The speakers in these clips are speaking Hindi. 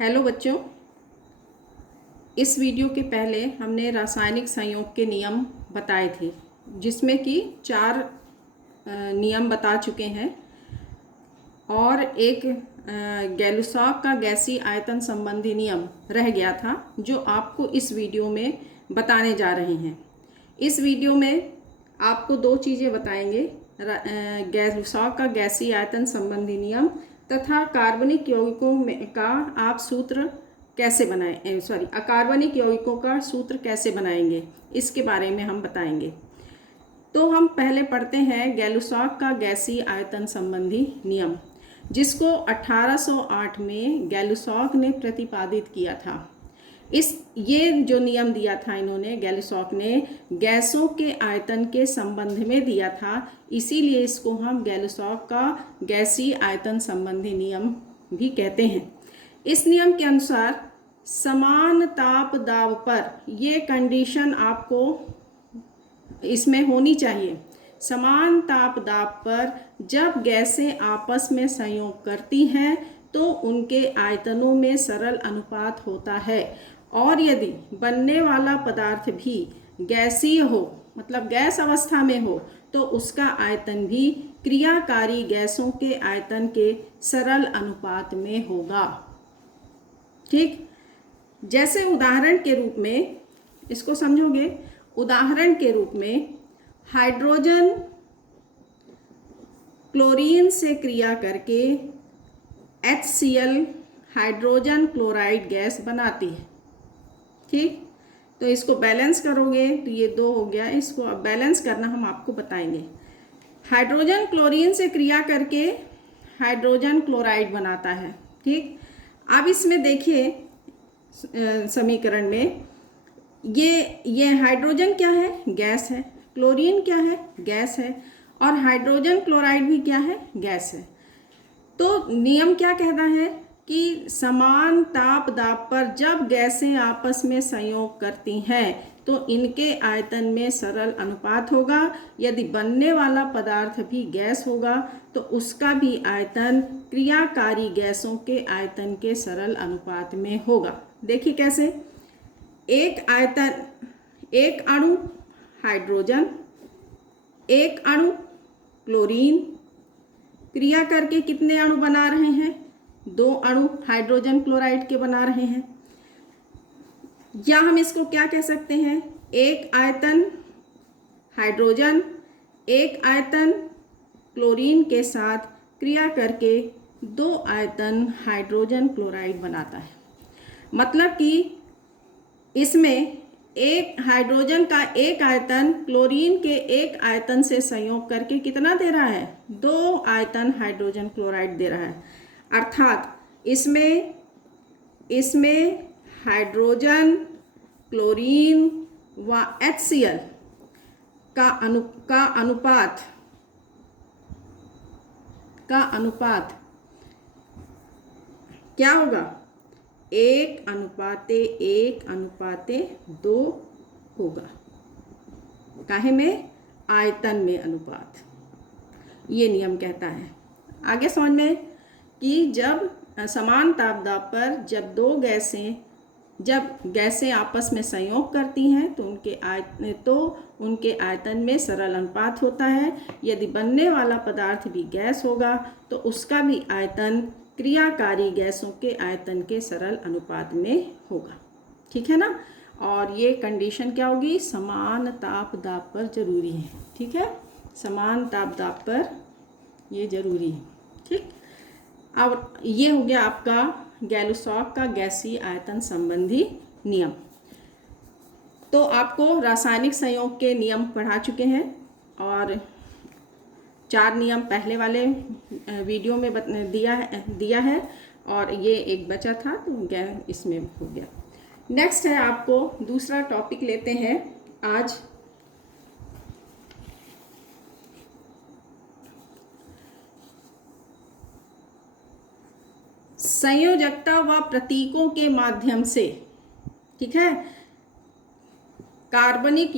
हेलो बच्चों, इस वीडियो के पहले हमने रासायनिक संयोग के नियम बताए थे, जिसमें कि 4 नियम बता चुके हैं और एक गैलुसॉक का गैसीय आयतन संबंधी नियम रह गया था, जो आपको इस वीडियो में बताने जा रहे हैं। इस वीडियो में आपको 2 चीज़ें बताएंगे, गैलुसॉक का गैसीय आयतन संबंधी नियम तथा कार्बनिक यौगिकों का आप सूत्र कैसे बनाएं, अकार्बनिक यौगिकों का सूत्र कैसे बनाएंगे, इसके बारे में हम बताएंगे। तो हम पहले पढ़ते हैं गैलुसॉक का गैसीय आयतन संबंधी नियम, जिसको 1808 में गैलुसॉक ने प्रतिपादित किया था। ये जो नियम दिया था इन्होंने, गैलुसॉक ने गैसों के आयतन के संबंध में दिया था, इसीलिए इसको हम गैलुसॉक का गैसीय आयतन संबंधी नियम भी कहते हैं। इस नियम के अनुसार समान ताप दाब पर, ये कंडीशन आपको इसमें होनी चाहिए, समान ताप दाब पर जब गैसें आपस में संयोग करती हैं तो उनके आयतनों में सरल अनुपात होता है, और यदि बनने वाला पदार्थ भी गैसीय हो, मतलब गैस अवस्था में हो, तो उसका आयतन भी क्रियाकारी गैसों के आयतन के सरल अनुपात में होगा। ठीक, जैसे उदाहरण के रूप में इसको समझोगे। उदाहरण के रूप में हाइड्रोजन क्लोरीन से क्रिया करके HCl हाइड्रोजन क्लोराइड गैस बनाती है। ठीक, तो इसको बैलेंस करोगे तो ये 2 हो गया। इसको अब बैलेंस करना हम आपको बताएंगे। हाइड्रोजन क्लोरीन से क्रिया करके हाइड्रोजन क्लोराइड बनाता है। ठीक, अब इसमें देखिए समीकरण में ये हाइड्रोजन क्या है? गैस है। क्लोरीन क्या है? गैस है। और हाइड्रोजन क्लोराइड भी क्या है? गैस है। तो नियम क्या कहता है कि समान ताप दाब पर जब गैसें आपस में संयोग करती हैं तो इनके आयतन में सरल अनुपात होगा। यदि बनने वाला पदार्थ भी गैस होगा तो उसका भी आयतन क्रियाकारी गैसों के आयतन के सरल अनुपात में होगा। देखिए कैसे, एक अणु हाइड्रोजन, एक अणु क्लोरीन क्रिया करके कितने अणु बना रहे हैं? 2 अणु हाइड्रोजन क्लोराइड के बना रहे हैं। या हम इसको क्या कह सकते हैं? एक आयतन हाइड्रोजन एक आयतन क्लोरीन के साथ क्रिया करके 2 आयतन हाइड्रोजन क्लोराइड बनाता है। मतलब कि इसमें एक हाइड्रोजन का एक आयतन क्लोरीन के एक आयतन से संयोग करके कितना दे रहा है? 2 आयतन हाइड्रोजन क्लोराइड दे रहा है। अर्थात इसमें हाइड्रोजन क्लोरीन व HCl का अनुपात क्या होगा? 1:1:2 होगा। काहे में? आयतन में अनुपात। ये नियम कहता है। आगे समझ में कि जब समान ताप दाब पर जब गैसें आपस में संयोग करती हैं तो उनके आयतन में सरल अनुपात होता है। यदि बनने वाला पदार्थ भी गैस होगा तो उसका भी आयतन क्रियाकारी गैसों के आयतन के सरल अनुपात में होगा। ठीक है ना? और ये कंडीशन क्या होगी? समान ताप दाब पर जरूरी है। ठीक है, समान ताप दाब पर ये जरूरी है। ठीक, अब ये हो गया आपका गैलुसॉक का गैसीय आयतन संबंधी नियम। तो आपको रासायनिक संयोग के नियम पढ़ा चुके हैं और 4 नियम पहले वाले वीडियो में दिया है और ये एक बचा था तो इसमें हो गया। नेक्स्ट है, आपको दूसरा टॉपिक लेते हैं आज। संयोजकता व प्रतीकों के माध्यम से, ठीक है, अकार्बनिक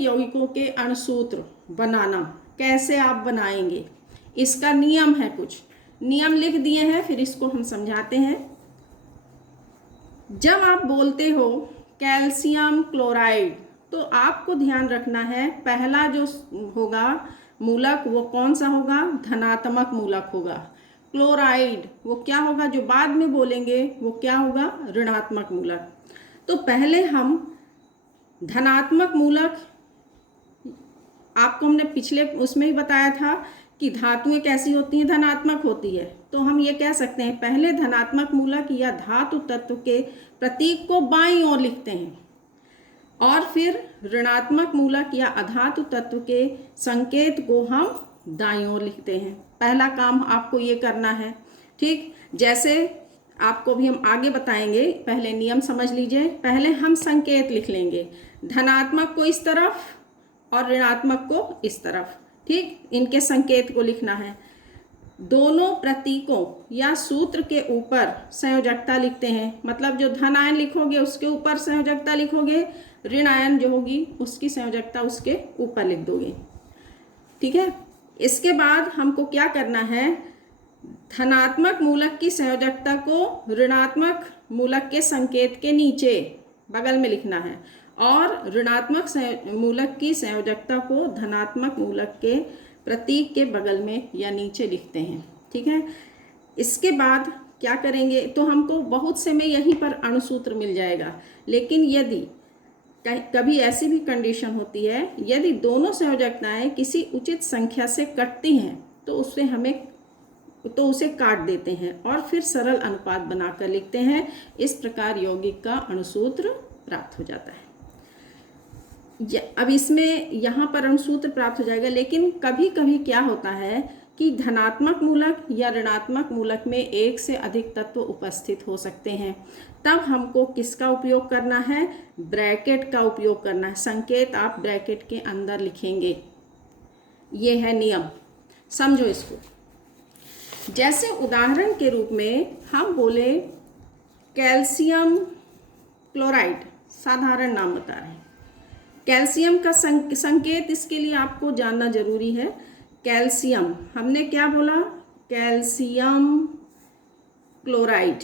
यौगिकों के अणुसूत्र बनाना कैसे आप बनाएंगे, इसका नियम है। कुछ नियम लिख दिए हैं, फिर इसको हम समझाते हैं। जब आप बोलते हो कैल्शियम क्लोराइड, तो आपको ध्यान रखना है पहला जो होगा मूलक वो कौन सा होगा, धनात्मक मूलक होगा। क्लोराइड वो क्या होगा, जो बाद में बोलेंगे वो क्या होगा, ऋणात्मक मूलक। तो पहले हम धनात्मक मूलक, आपको हमने पिछले उसमें ही बताया था कि धातुएं कैसी होती हैं, धनात्मक होती है। तो हम ये कह सकते हैं पहले धनात्मक मूलक या धातु तत्व के प्रतीक को बाईं ओर लिखते हैं और फिर ऋणात्मक मूलक या अधातु तत्व के संकेत को हम दाईं ओर लिखते हैं। पहला काम आपको ये करना है, ठीक। जैसे आपको भी हम आगे बताएंगे, पहले नियम समझ लीजिए। पहले हम संकेत लिख लेंगे, धनात्मक को इस तरफ और ऋणात्मक को इस तरफ, ठीक। इनके संकेत को लिखना है। दोनों प्रतीकों या सूत्र के ऊपर संयोजकता लिखते हैं, मतलब जो धन आयन लिखोगे उसके ऊपर संयोजकता लिखोगे, ऋण आयन जो होगी उसकी संयोजकता उसके ऊपर लिख दोगे, ठीक है। इसके बाद हमको क्या करना है, धनात्मक मूलक की संयोजकता को ऋणात्मक मूलक के संकेत के नीचे बगल में लिखना है और ऋणात्मक मूलक की संयोजकता को धनात्मक मूलक के प्रतीक के बगल में या नीचे लिखते हैं, ठीक है। इसके बाद क्या करेंगे, तो हमको बहुत से में यहीं पर अणुसूत्र मिल जाएगा। लेकिन यदि कभी ऐसी भी कंडीशन होती है, यदि दोनों संयोजकताएं किसी उचित संख्या से कटती हैं तो उसे काट देते हैं और फिर सरल अनुपात बनाकर लिखते हैं। इस प्रकार यौगिक का अणुसूत्र प्राप्त हो जाता है। अब इसमें यहाँ पर अणुसूत्र प्राप्त हो जाएगा, लेकिन कभी कभी क्या होता है कि धनात्मक मूलक या ऋणात्मक मूलक में एक से अधिक तत्व उपस्थित हो सकते हैं। तब हमको किसका उपयोग करना है, ब्रैकेट का उपयोग करना है। संकेत आप ब्रैकेट के अंदर लिखेंगे। ये है नियम, समझो इसको। जैसे उदाहरण के रूप में हम बोले कैल्शियम क्लोराइड, साधारण नाम बता रहे हैं। कैल्शियम का संकेत इसके लिए आपको जानना जरूरी है। कैल्शियम हमने क्या बोला, कैल्शियम क्लोराइड।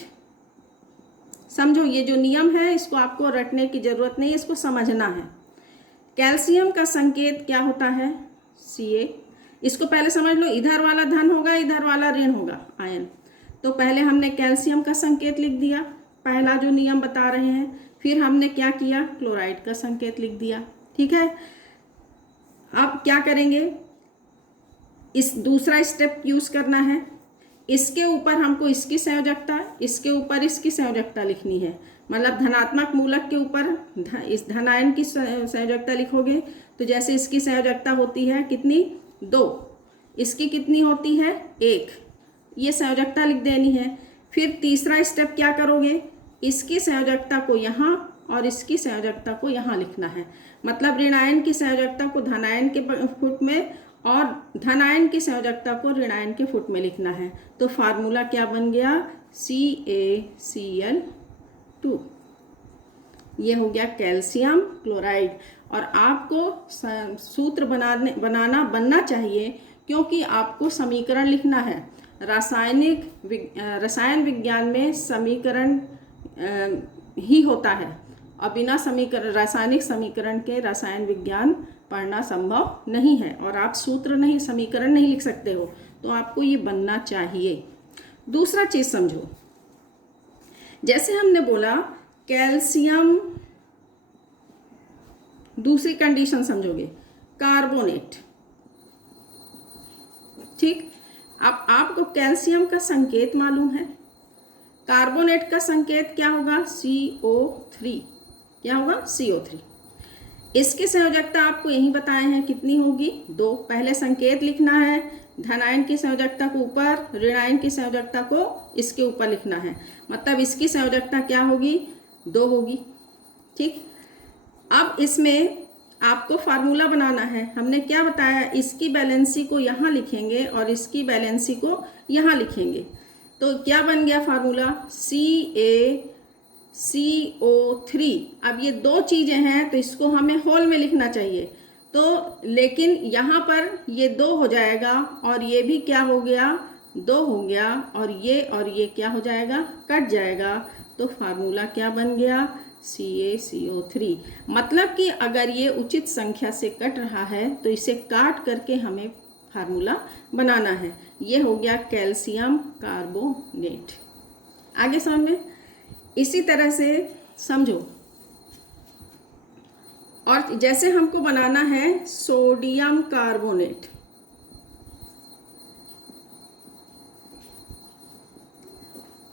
समझो ये जो नियम है इसको आपको रटने की जरूरत नहीं है, इसको समझना है। कैल्शियम का संकेत क्या होता है, Ca। इसको पहले समझ लो, इधर वाला धन होगा, इधर वाला ऋण होगा, आयन। तो पहले हमने कैल्शियम का संकेत लिख दिया, पहला जो नियम बता रहे हैं। फिर हमने क्या किया, क्लोराइड का संकेत लिख दिया, ठीक है। अब क्या करेंगे, इस दूसरा स्टेप यूज करना है। इसके ऊपर हमको इसकी संयोजकता, इसके ऊपर इसकी संयोजकता लिखनी है। मतलब धनात्मक मूलक के ऊपर इस धनायन की संयोजकता लिखोगे तो जैसे इसकी संयोजकता होती है कितनी, 2, इसकी कितनी होती है, 1। ये संयोजकता लिख देनी है। फिर तीसरा स्टेप क्या करोगे, इसकी संयोजकता को यहाँ और इसकी संयोजकता को यहाँ लिखना है। मतलब ऋणायन की संयोजकता को धनायन के फुट में और धनायन की संयोजकता को ऋणायन के फुट में लिखना है। तो फार्मूला क्या बन गया, CaCl2। ये हो गया कैल्शियम क्लोराइड। और आपको सूत्र बनना चाहिए, क्योंकि आपको समीकरण लिखना है। रसायन विज्ञान में समीकरण ही होता है और बिना रासायनिक समीकरण के रसायन विज्ञान पढ़ना संभव नहीं है। और आप सूत्र नहीं, समीकरण नहीं लिख सकते हो, तो आपको ये बनना चाहिए। दूसरा चीज समझो, जैसे हमने बोला कैल्शियम, दूसरी कंडीशन समझोगे, कार्बोनेट, ठीक। अब आपको कैल्शियम का संकेत मालूम है, कार्बोनेट का संकेत क्या होगा, CO3। क्या होगा, CO3। इसकी संयोजकता आपको यही बताए हैं कितनी होगी, 2। पहले संकेत लिखना है, धनायन की संयोजकता को ऊपर, ऋणायन की संयोजकता को इसके ऊपर लिखना है। मतलब इसकी संयोजकता क्या होगी, 2 होगी, ठीक। अब इसमें आपको फार्मूला बनाना है। हमने क्या बताया, इसकी बैलेंसी को यहाँ लिखेंगे और इसकी बैलेंसी को यहाँ लिखेंगे। तो क्या बन गया फार्मूला, CaCO3। अब ये 2 चीज़ें हैं तो इसको हमें होल में लिखना चाहिए। तो लेकिन यहाँ पर ये 2 हो जाएगा और ये भी क्या हो गया, 2 हो गया, और ये क्या हो जाएगा, कट जाएगा। तो फार्मूला क्या बन गया, CaCO3। मतलब कि अगर ये उचित संख्या से कट रहा है तो इसे काट करके हमें फार्मूला बनाना है। ये हो गया कैल्शियम कार्बोनेट। आगे समझ में, इसी तरह से समझो। और जैसे हमको बनाना है सोडियम कार्बोनेट,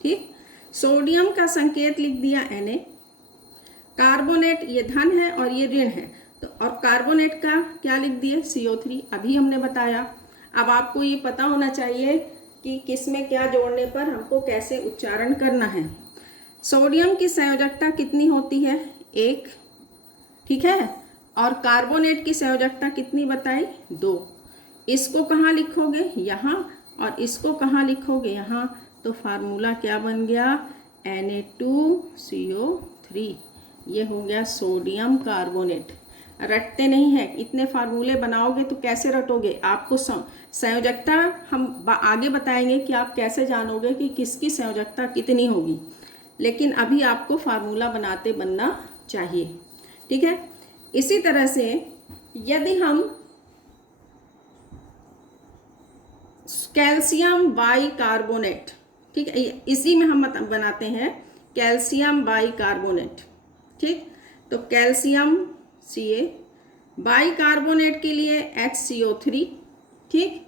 ठीक, सोडियम का संकेत लिख दिया Na, कार्बोनेट ये धन है और ये ऋण है, तो और कार्बोनेट का क्या लिख दिए, CO3, अभी हमने बताया। अब आपको ये पता होना चाहिए कि किस में क्या जोड़ने पर हमको कैसे उच्चारण करना है। सोडियम की संयोजकता कितनी होती है, 1, ठीक है, और कार्बोनेट की संयोजकता कितनी बताई, 2। इसको कहाँ लिखोगे, यहाँ, और इसको कहाँ लिखोगे, यहाँ। तो फार्मूला क्या बन गया, Na2CO3। ये हो गया सोडियम कार्बोनेट। रटते नहीं है, इतने फार्मूले बनाओगे तो कैसे रटोगे। आपको संयोजकता हम आगे बताएंगे कि आप कैसे जानोगे कि किसकी संयोजकता कितनी होगी, लेकिन अभी आपको फार्मूला बनाते बनना चाहिए, ठीक है। इसी तरह से यदि हम कैल्शियम बाइकार्बोनेट, ठीक है, इसी में हम बनाते हैं कैल्शियम बाइकार्बोनेट, ठीक। तो कैल्शियम Ca, बाइकार्बोनेट के लिए HCO3, ठीक।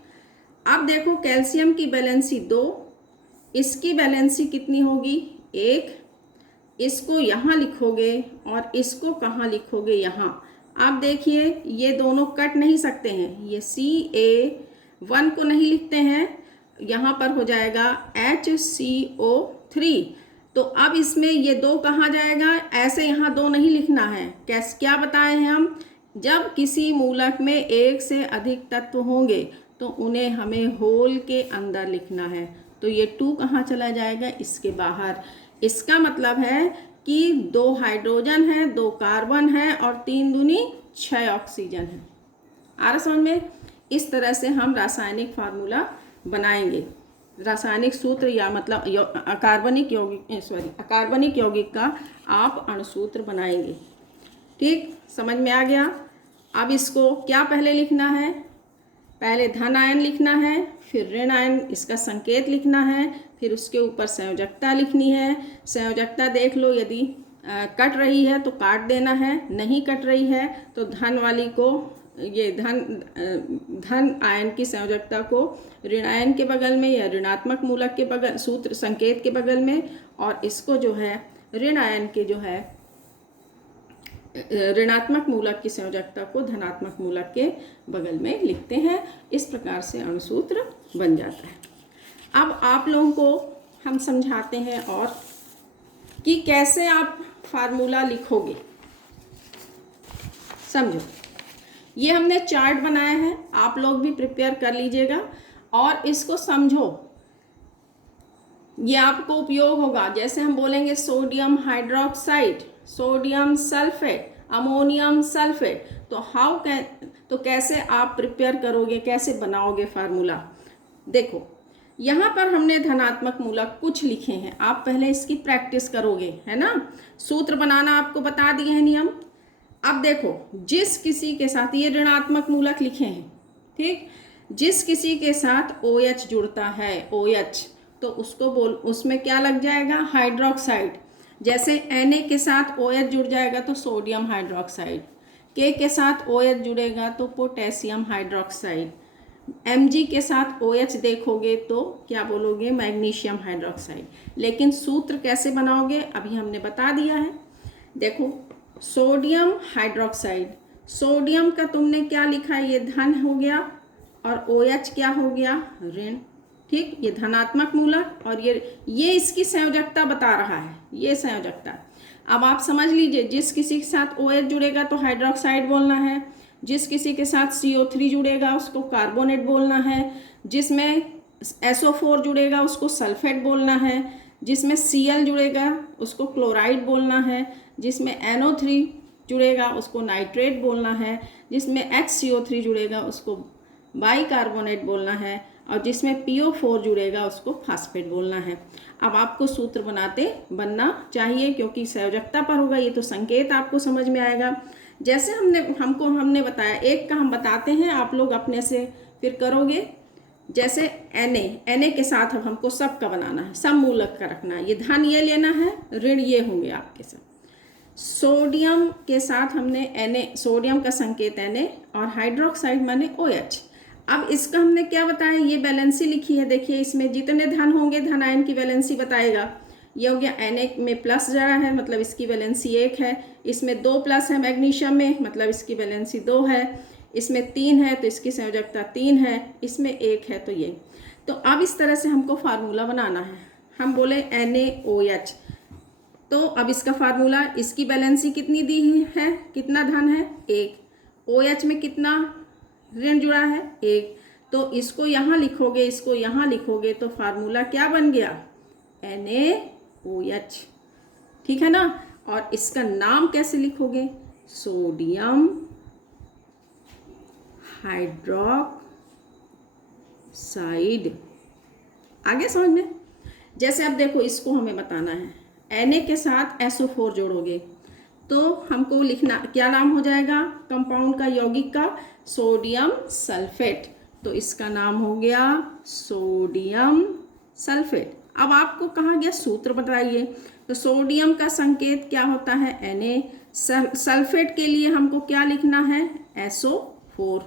अब देखो कैल्शियम की वैलेंसी 2, इसकी वैलेंसी कितनी होगी, 1। इसको यहाँ लिखोगे और इसको कहाँ लिखोगे, यहाँ। आप देखिए ये दोनों कट नहीं सकते हैं, ये Ca1 को नहीं लिखते हैं, यहाँ पर हो जाएगा HCO3। तो अब इसमें ये 2 कहाँ जाएगा, ऐसे यहाँ 2 नहीं लिखना है। क्या बताए हैं हम, जब किसी मूलक में एक से अधिक तत्व होंगे तो उन्हें हमें होल के अंदर लिखना है। तो ये 2 कहाँ चला जाएगा, इसके बाहर। इसका मतलब है कि 2 हाइड्रोजन है, 2 कार्बन है और 3 दूनी 6 ऑक्सीजन है। आ रहा समझ में। इस तरह से हम रासायनिक फार्मूला बनाएंगे, रासायनिक सूत्र या मतलब अकार्बनिक यौगिक का आप अणुसूत्र बनाएंगे, ठीक, समझ में आ गया। अब इसको क्या पहले लिखना है, पहले धन आयन लिखना है, फिर ऋण आयन, इसका संकेत लिखना है, फिर उसके ऊपर संयोजकता लिखनी है। संयोजकता देख लो, यदि कट रही है तो काट देना है, नहीं कट रही है तो धन वाली को, ये धन आयन की संयोजकता को ऋण आयन के बगल में या ऋणात्मक मूलक के बगल, सूत्र संकेत के बगल में, और इसको जो है ऋण आयन के जो है ऋणात्मक मूलक की संयोजकता को धनात्मक मूलक के बगल में लिखते हैं। इस प्रकार से अणुसूत्र बन जाता है। अब आप लोगों को हम समझाते हैं और कि कैसे आप फार्मूला लिखोगे। समझो, ये हमने चार्ट बनाया है, आप लोग भी प्रिपेयर कर लीजिएगा और इसको समझो, ये आपको उपयोग होगा। जैसे हम बोलेंगे sodium hydroxide, sodium sulphate, ammonium sulphate, तो कैसे आप प्रिपेयर करोगे, कैसे बनाओगे फार्मूला। देखो यहाँ पर हमने धनात्मक मूलक कुछ लिखे हैं, आप पहले इसकी प्रैक्टिस करोगे, है ना। सूत्र बनाना आपको बता दिए हैं, नियम। अब देखो, जिस किसी के साथ ये ऋणात्मक मूलक लिखे हैं, ठीक, जिस किसी के साथ OH जुड़ता है, OH, तो उसमें क्या लग जाएगा, हाइड्रोक्साइड। जैसे Na के साथ OH जुड़ जाएगा तो सोडियम हाइड्रोक्साइड, K के साथ OH जुड़ेगा तो पोटेशियम हाइड्रोक्साइड, Mg के साथ OH देखोगे तो क्या बोलोगे, मैग्नीशियम हाइड्रोक्साइड। लेकिन सूत्र कैसे बनाओगे अभी हमने बता दिया है। देखो, सोडियम हाइड्रोक्साइड, सोडियम का तुमने क्या लिखा है, ये धन हो गया, और OH क्या हो गया, ऋण, ठीक, ये धनात्मक मूलक, और ये इसकी संयोजकता बता रहा है, ये संयोजकता। अब आप समझ लीजिए, जिस किसी के साथ OH जुड़ेगा तो हाइड्रोक्साइड बोलना है, जिस किसी के साथ CO3 जुड़ेगा उसको कार्बोनेट बोलना है, जिसमें SO4 जुड़ेगा उसको सल्फेट बोलना है, जिसमें Cl जुड़ेगा उसको क्लोराइड बोलना है, जिसमें NO3 जुड़ेगा उसको नाइट्रेट बोलना है, जिसमें HCO3 जुड़ेगा उसको बाइकार्बोनेट बोलना है। और जिसमें PO4 जुड़ेगा उसको फास्फेट बोलना है। अब आपको सूत्र बनना चाहिए क्योंकि संयोजकता पर होगा, ये तो संकेत आपको समझ में आएगा। जैसे हमने बताया, एक का हम बताते हैं, आप लोग अपने से फिर करोगे। जैसे Na के साथ अब हमको सब का बनाना है, सब मूलक का रखना है, ये धन ये लेना है, ऋण ये होंगे आपके सब। सोडियम के साथ हमने Na, सोडियम का संकेत Na और हाइड्रोक्साइड माने OH। अब इसका हमने क्या बताया, ये बैलेंसी लिखी है, देखिए इसमें जितने धन होंगे धन आयन की बैलेंसी बताएगा। ये हो गया Na में प्लस जरा है, मतलब इसकी बैलेंसी 1 है। इसमें 2 प्लस है मैग्नीशियम में, मतलब इसकी बैलेंसी 2 है। इसमें 3 है तो इसकी संयोजकता 3 है। इसमें 1 है तो ये। तो अब इस तरह से हमको फार्मूला बनाना है। हम बोले NaOH, तो अब इसका फार्मूला, इसकी बैलेंसी कितनी दी है, कितना धन है 1, OH में कितना ऋण जुड़ा है 1, तो इसको यहाँ लिखोगे, इसको यहाँ लिखोगे तो फार्मूला क्या बन गया, NaOH। ठीक है ना। और इसका नाम कैसे लिखोगे, सोडियम हाइड्रोक्साइड। आगे समझ में। जैसे अब देखो, इसको हमें बताना है, Na के साथ SO4 जोड़ोगे तो हमको लिखना क्या नाम हो जाएगा कंपाउंड का, यौगिक का, सोडियम सल्फेट। तो इसका नाम हो गया सोडियम सल्फेट। अब आपको कहा गया सूत्र बताइए, तो सोडियम का संकेत क्या होता है Na, सल्फेट के लिए हमको क्या लिखना है SO4।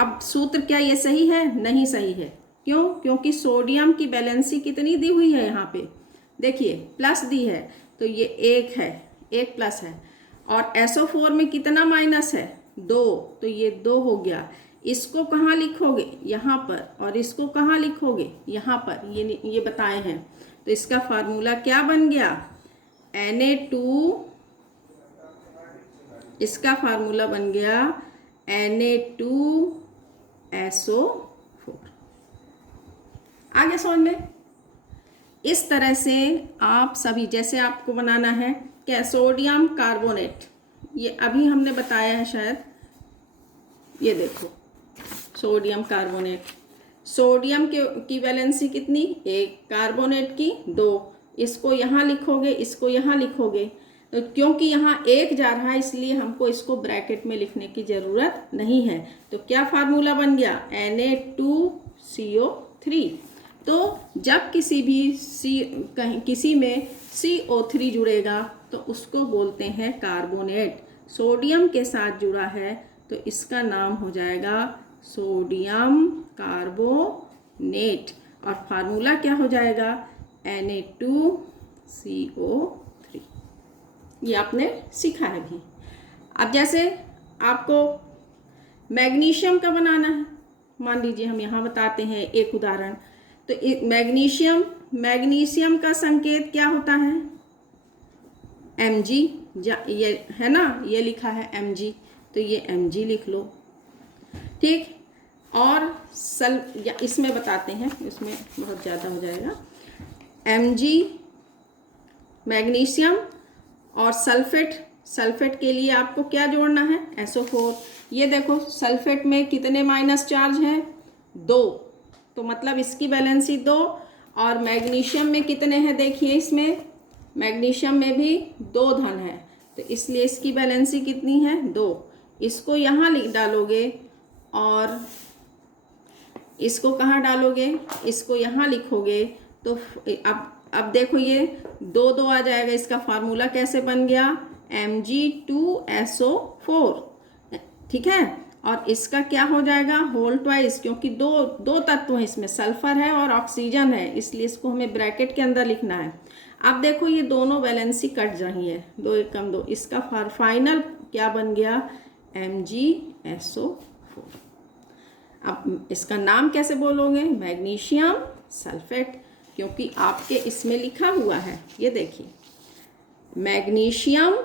अब सूत्र क्या ये सही है, नहीं सही है, क्यों, क्योंकि सोडियम की बैलेंसी कितनी दी हुई है, यहाँ पे देखिए प्लस दी है, तो ये 1 है, 1 प्लस है, और SO4 में कितना माइनस है 2, तो ये 2 हो गया। इसको कहाँ लिखोगे, यहाँ पर, और इसको कहाँ लिखोगे, यहाँ पर, ये बताए हैं। तो इसका फार्मूला क्या बन गया Na2, इसका फार्मूला बन गया Na2SO4। आगे समझ में। इस तरह से आप सभी, जैसे आपको बनाना है क्या, सोडियम कार्बोनेट, ये अभी हमने बताया है शायद, ये देखो सोडियम कार्बोनेट, सोडियम की वैलेंसी कितनी 1, कार्बोनेट की 2, इसको यहाँ लिखोगे, इसको यहाँ लिखोगे, तो क्योंकि यहाँ 1 जा रहा है इसलिए हमको इसको ब्रैकेट में लिखने की ज़रूरत नहीं है। तो क्या फार्मूला बन गया Na2CO3। तो जब किसी में CO3 जुड़ेगा तो उसको बोलते हैं कार्बोनेट। सोडियम के साथ जुड़ा है तो इसका नाम हो जाएगा सोडियम कार्बोनेट, और फार्मूला क्या हो जाएगा Na2CO3। ये आपने सीखा है भी। अब जैसे आपको मैग्नीशियम का बनाना है, मान लीजिए हम यहाँ बताते हैं एक उदाहरण। तो मैग्नीशियम का संकेत क्या होता है Mg, ये है ना, ये लिखा है Mg, तो ये Mg लिख लो। ठीक, और इसमें बताते हैं, इसमें बहुत ज़्यादा हो जाएगा। Mg मैग्नीशियम, और सल्फेट के लिए आपको क्या जोड़ना है SO4। ये देखो सल्फेट में कितने माइनस चार्ज हैं 2, तो मतलब इसकी बैलेंसी 2, और मैग्नीशियम में कितने हैं देखिए, इसमें मैग्नीशियम में भी 2 धन है, तो इसलिए इसकी बैलेंसी कितनी है 2। इसको यहाँ डालोगे और इसको कहाँ डालोगे, इसको यहाँ लिखोगे, तो अब देखो ये 2 आ जाएगा। इसका फार्मूला कैसे बन गया Mg2SO4। ठीक है, और इसका क्या हो जाएगा होल ट्वाइस, क्योंकि दो तत्व हैं इसमें, सल्फर है और ऑक्सीजन है, इसलिए इसको हमें ब्रैकेट के अंदर लिखना है। अब देखो ये दोनों वैलेंसी कट रही है, 2 1 कम 2, इसका फाइनल क्या बन गया MgSO4। अब इसका नाम कैसे बोलोगे मैग्नीशियम सल्फेट, क्योंकि आपके इसमें लिखा हुआ है, ये देखिए मैग्नीशियम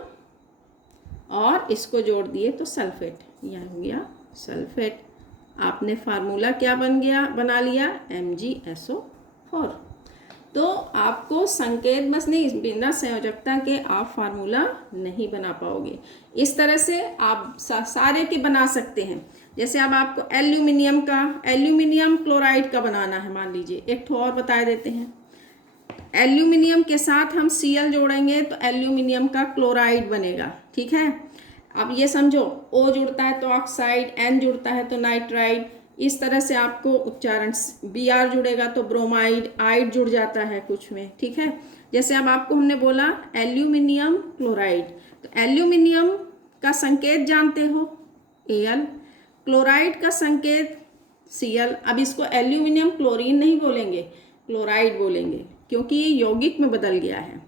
और इसको जोड़ दिए तो सल्फेट, यह हो गया सल्फेट। आपने फार्मूला क्या बना लिया MgSO4। तो आपको संकेत बस नहीं, बिना संयोजकता के आप फार्मूला नहीं बना पाओगे। इस तरह से आप सारे के बना सकते हैं। जैसे अब आपको एल्यूमिनियम क्लोराइड का बनाना है, मान लीजिए, एक ठो और बता देते हैं। एल्यूमिनियम के साथ हम Cl जोड़ेंगे तो एल्यूमिनियम का क्लोराइड बनेगा, ठीक है। अब ये समझो, O जुड़ता है तो ऑक्साइड, N जुड़ता है तो नाइट्राइड, इस तरह से आपको उच्चारण, Br जुड़ेगा तो ब्रोमाइड, आइड जुड़ जाता है कुछ में, ठीक है। जैसे अब आपको हमने बोला एल्यूमिनियम क्लोराइड, तो एल्यूमिनियम का संकेत जानते हो Al, क्लोराइड का संकेत Cl। अब इसको एल्यूमिनियम क्लोरीन नहीं बोलेंगे, क्लोराइड बोलेंगे, क्योंकि ये यौगिक में बदल गया है।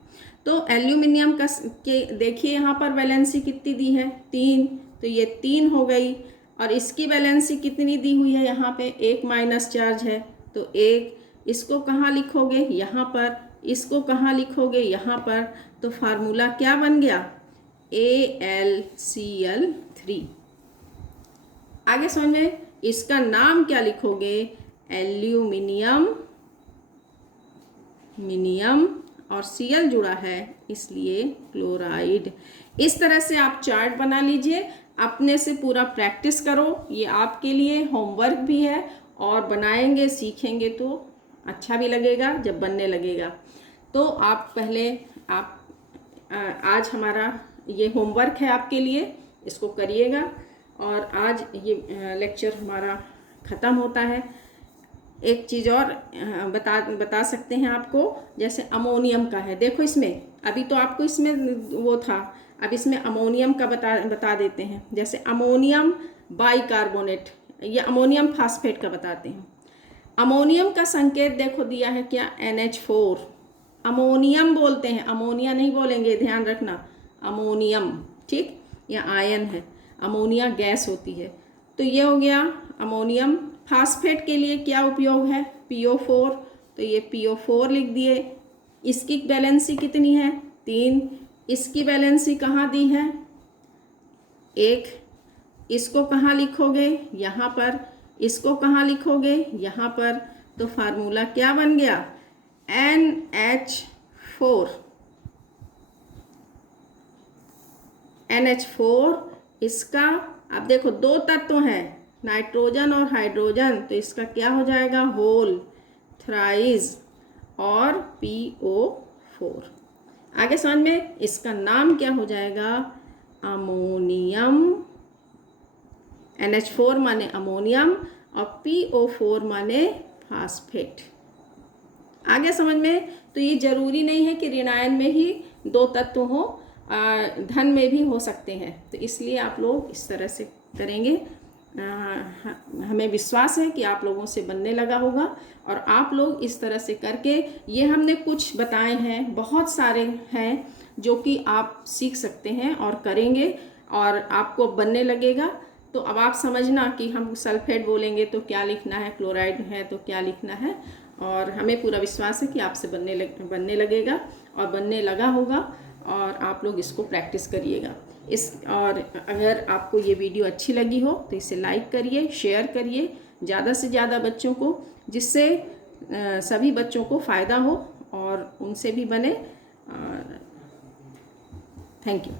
तो एल्यूमिनियम का के देखिए यहाँ पर वैलेंसी कितनी दी है, 3, तो ये 3 हो गई। और इसकी वैलेंसी कितनी दी हुई है, यहाँ पे 1 माइनस चार्ज है तो 1। इसको कहाँ लिखोगे, यहाँ पर, इसको कहाँ लिखोगे, यहाँ पर। तो फार्मूला क्या बन गया, AlCl3। आगे समझे, इसका नाम क्या लिखोगे, एल्यूमिनियम और Cl जुड़ा है इसलिए क्लोराइड। इस तरह से आप चार्ट बना लीजिए, अपने से पूरा प्रैक्टिस करो। ये आपके लिए होमवर्क भी है, और बनाएंगे सीखेंगे तो अच्छा भी लगेगा जब बनने लगेगा। तो आप पहले आज हमारा ये होमवर्क है आपके लिए, इसको करिएगा। और आज ये लेक्चर हमारा ख़त्म होता है। एक चीज़ और बता सकते हैं आपको, जैसे अमोनियम का है, देखो इसमें अभी तो आपको इसमें वो था, अब इसमें अमोनियम का बता देते हैं। जैसे अमोनियम बाइकार्बोनेट, ये अमोनियम फास्फेट का बताते हैं। अमोनियम का संकेत देखो दिया है क्या, NH4। अमोनियम बोलते हैं, अमोनिया नहीं बोलेंगे, ध्यान रखना, अमोनियम, ठीक। यह आयन है, अमोनिया गैस होती है। तो ये हो गया अमोनियम। फास्फेट के लिए क्या उपयोग है, PO4, तो ये PO4 लिख दिए। इसकी वैलेंसी कितनी है, 3। इसकी वैलेंसी कहाँ दी है, 1। इसको कहाँ लिखोगे, यहाँ पर। इसको कहाँ लिखोगे, यहाँ पर। तो फार्मूला क्या बन गया, NH4। इसका अब देखो 2 तत्व हैं, नाइट्रोजन और हाइड्रोजन, तो इसका क्या हो जाएगा, होल, थ्राइस और PO4। आगे समझ में, इसका नाम क्या हो जाएगा, अमोनियम। NH4 माने अमोनियम और PO4 माने फास्फेट। आगे समझ में। तो ये जरूरी नहीं है कि ऋणायन में ही 2 तत्व हो, धन में भी हो सकते हैं। तो इसलिए आप लोग इस तरह से करेंगे। हमें विश्वास है कि आप लोगों से बनने लगा होगा, और आप लोग इस तरह से करके, ये हमने कुछ बताए हैं, बहुत सारे हैं जो कि आप सीख सकते हैं और करेंगे और आपको बनने लगेगा। तो अब आप समझना कि हम सल्फेट बोलेंगे तो क्या लिखना है, क्लोराइड है तो क्या लिखना है। और हमें पूरा विश्वास है कि आपसे बनने लगेगा और बनने लगा होगा, और आप लोग इसको प्रैक्टिस करिएगा। और अगर आपको ये वीडियो अच्छी लगी हो तो इसे लाइक करिए, शेयर करिए ज़्यादा से ज़्यादा बच्चों को, जिससे सभी बच्चों को फ़ायदा हो और उनसे भी बने। Thank you.